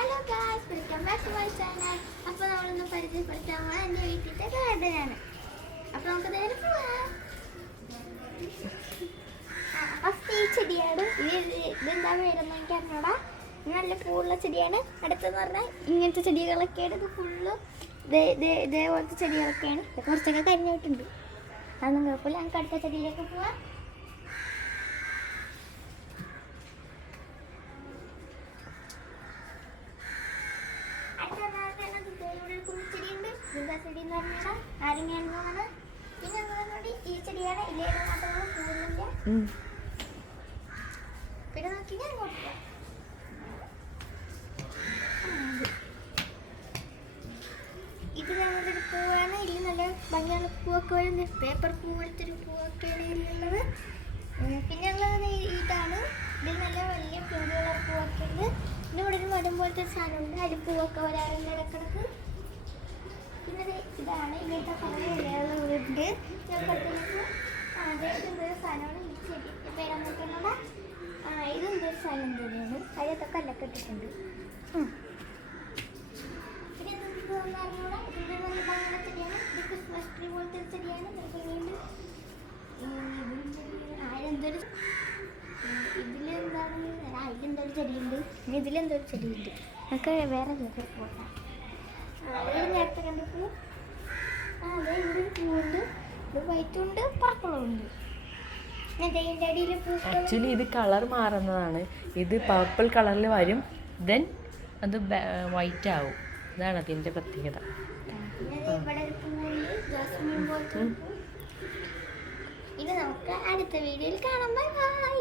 Hello guys, welcome back to my channel. അപ്പോൾ നമ്മളിന്ന് പരിചയപ്പെടുത്താൻ പോകുന്നത് എൻ്റെ വീട്ടിലത്തെ ഗാർഡനാണ്. അപ്പോൾ നമുക്ക് നേരെ പോവാം. ഫസ്റ്റ് ഈ ചെടിയാണ്. ഇതെന്താ പേരെന്ന് എനിക്ക് അറിഞ്ഞൂടാ. നല്ല പൂവുള്ള ചെടിയാണ്. അടുത്തെന്ന് പറഞ്ഞാൽ ഇങ്ങനത്തെ ചെടികളൊക്കെയാണ്. ഇത് ഫുള്ളും ഇതേപോലത്തെ ചെടികളൊക്കെയാണ്. കുറച്ചൊക്കെ കരിഞ്ഞിട്ടുണ്ട്. അതൊന്നും കുഴപ്പമില്ല. നമുക്ക് അടുത്ത ചെടിയിലേക്ക് പോവാം. ചെടി എന്ന് പറഞ്ഞാൽ നാരങ്ങയാണ്. പിന്നെ ഈ ചെടിയാണ്. ഇലയുടെ മാത്രമേ പൂവില്ല. പിന്നെ നോക്കി ഞാൻ നോക്കുക. ഇത് നമ്മുടെ ഒരു പൂവാണ്. ഇതിൽ നല്ല ഭംഗിയുള്ള പൂവൊക്കെ വരുന്നത്. പേപ്പർ പൂ പോലത്തൊരു പൂവൊക്കെയാണ് ഇതിലുള്ളത്. പിന്നെ ഉള്ളത് ഇതാണ്. ഇതിൽ നല്ല വലിയ പിങ്ക് കളർ പൂവൊക്കെ ഉണ്ട്. പിന്നെ ഇവിടെ ഒരു മരം പോലത്തെ ഒരു സാധനമുണ്ട്. അതിൽ പൂവൊക്കെ വരാറുണ്ട് ഇടക്കിടക്ക്. പിന്നെ ഇതാണ് ഇങ്ങനത്തെ കുറേ ഇലകളുണ്ട്. ഇതെന്തൊരു സാധനമാണ് ഈ ചെടി പേരെന്നൊക്കെയുള്ള ഇതെന്തൊരു സാധനം തന്നെയാണ്. അതിലൊക്കെ കല്ലൊക്കെ ഇട്ടിട്ടുണ്ട്. പിന്നെ ഇതെന്തെന്ന് പറഞ്ഞാൽ ഇതിൻ്റെ നല്ല ഭംഗിയുള്ള ചെടിയാണ്. ഇത് ക്രിസ്മസ് ട്രീ പോലത്തെ ഒരു ചെടിയാണ്. ഭംഗിയുണ്ട്. ഇതെന്തൊരു ഇതിലെന്താണ് ഇതിലെന്തൊരു ചെടിയുണ്ട്. പിന്നെ ഇതിലെന്തൊരു ചെടിയുണ്ട്. നമുക്ക് വേറെ പോകാം. നേരത്തെ കണ്ട പൂ. അതെ, ഇവിടെ ഒരു പൂവുണ്ട്. ഇത് വൈറ്റും ഉണ്ട്, പർപ്പിളും ഉണ്ട്. ആക്ച്വലി ഇത് കളർ മാറുന്നതാണ്. ഇത് പർപ്പിൾ കളറിൽ വരും, ദെൻ അത് വൈറ്റ് ആവും. ഇതാണ് അതിൻ്റെ പ്രത്യേകത. ഇനി നമുക്ക് അടുത്ത വീഡിയോയിൽ കാണാം. Bye bye.